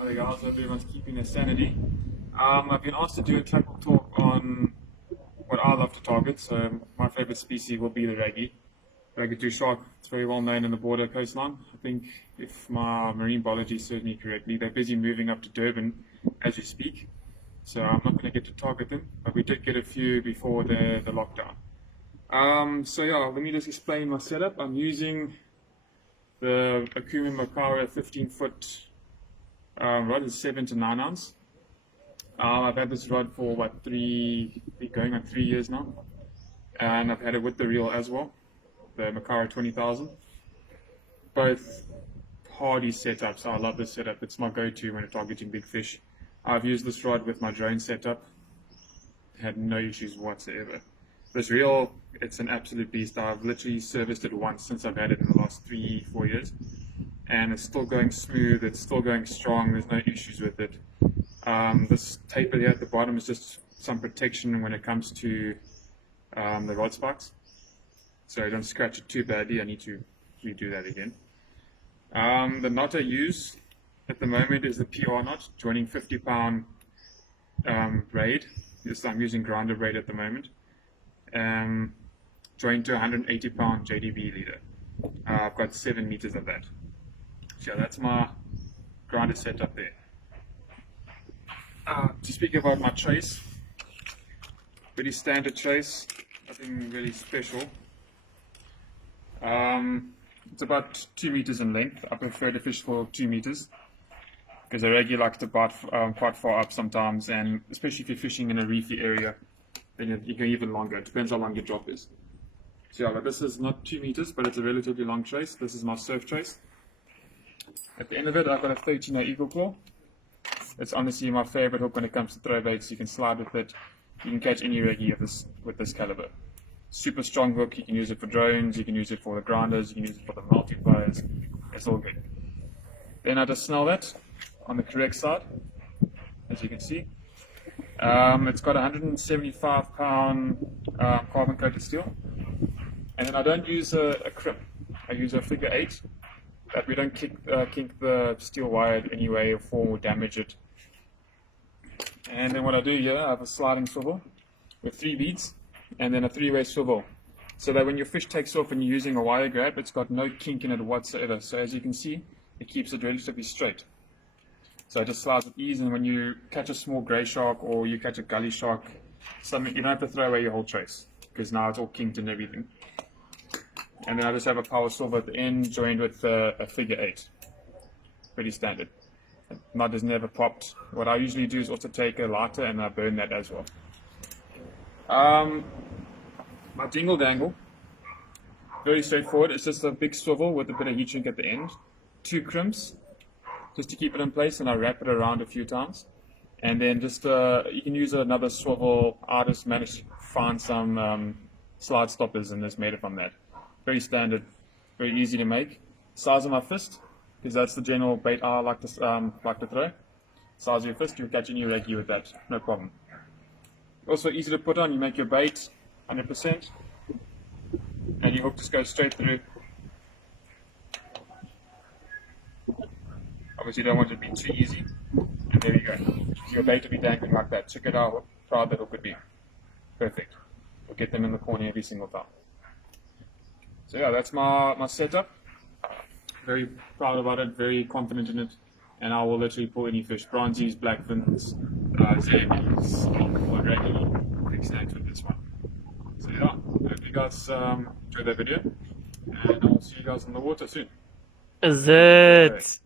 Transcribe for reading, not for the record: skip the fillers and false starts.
Other guys, hope everyone's keeping their sanity. I've been asked to do a tackle talk on what I love to target. So my favorite species will be the raggy. Raggy shark, it's very well known in the border coastline. I think if my marine biology serves me correctly, they're busy moving up to Durban as we speak. So I'm not going to get to target them, but we did get a few before the lockdown. So yeah, let me just explain my setup. I'm using the Akuma Makara 15-foot rod, is 7 to 9 ounce. I've had this rod for going on 3 years now, and I've had it with the reel as well, the Makara 20,000. Both hardy setups. I love this setup. It's my go-to when I'm targeting big fish. I've used this rod with my drone setup. Had no issues whatsoever. This reel, it's an absolute beast. I've literally serviced it once since I've had it in the last 3-4 years, and it's still going smooth. It's still going strong. There's no issues with it. This taper here at the bottom is just some protection when it comes to the rod spikes, so I don't scratch it too badly. I need to redo that again. The knot I use at the moment is the PR knot, joining 50-pound braid. Yes, I'm using grinder braid at the moment. Joined to 180-pound JDB leader. I've got 7 meters of that. So that's my grinder setup there. To speak about my trace, pretty standard trace, nothing really special. It's about 2 meters in length. I prefer to fish for 2 meters because the raggy likes to bite quite far up sometimes, and especially if you're fishing in a reefy area, then you go even longer. It depends how long your drop is. So yeah, but this is not 2 meters, but it's a relatively long trace. This is my surf trace. At the end of it, I've got a 13er eagle claw. It's honestly my favorite hook when it comes to throw baits. You can slide with it. You can catch any raggy with this caliber. Super strong hook. You can use it for drones. You can use it for the grinders. You can use it for the multipliers. It's all good. Then I just snell that on the correct side, as you can see. It's got 175-pound carbon coated steel, and then I don't use a crimp. I use a figure 8. That we don't kink the steel wire in any way or form or damage it. And then what I do here, I have a sliding swivel with 3 beads and then a 3-way swivel, so that when your fish takes off and you're using a wire grab, it's got no kink in it whatsoever. So as you can see, it keeps it relatively straight. So it just slides with ease, and when you catch a small grey shark or you catch a gully shark, you don't have to throw away your whole trace, because now it's all kinked and everything. And then I just have a power swivel at the end, joined with a figure 8. Pretty standard. Knot has never popped. What I usually do is also take a lighter and I burn that as well. My dingle dangle, very straightforward. It's just a big swivel with a bit of heat shrink at the end. 2 crimps, just to keep it in place, and I wrap it around a few times. And then just you can use another swivel. I just managed to find some slide stoppers and just made it from that. Very standard, very easy to make. Size of my fist, because that's the general bait I like to throw. Size of your fist, you'll catch any raggy with that, no problem. Also easy to put on. You make your bait 100%, and your hook just goes straight through. Obviously, you don't want it to be too easy. And there you go. So your bait will be dangling like that. Check it out how proud that hook would be. Perfect. We'll get them in the corner every single time. So yeah, that's my setup. Very proud about it, very confident in it, and I will literally pull any fish: bronzies, blackfins, zabbies, or raggy, big snacks with this one. So yeah, hope you guys enjoyed that video, and I'll see you guys in the water soon. Is it?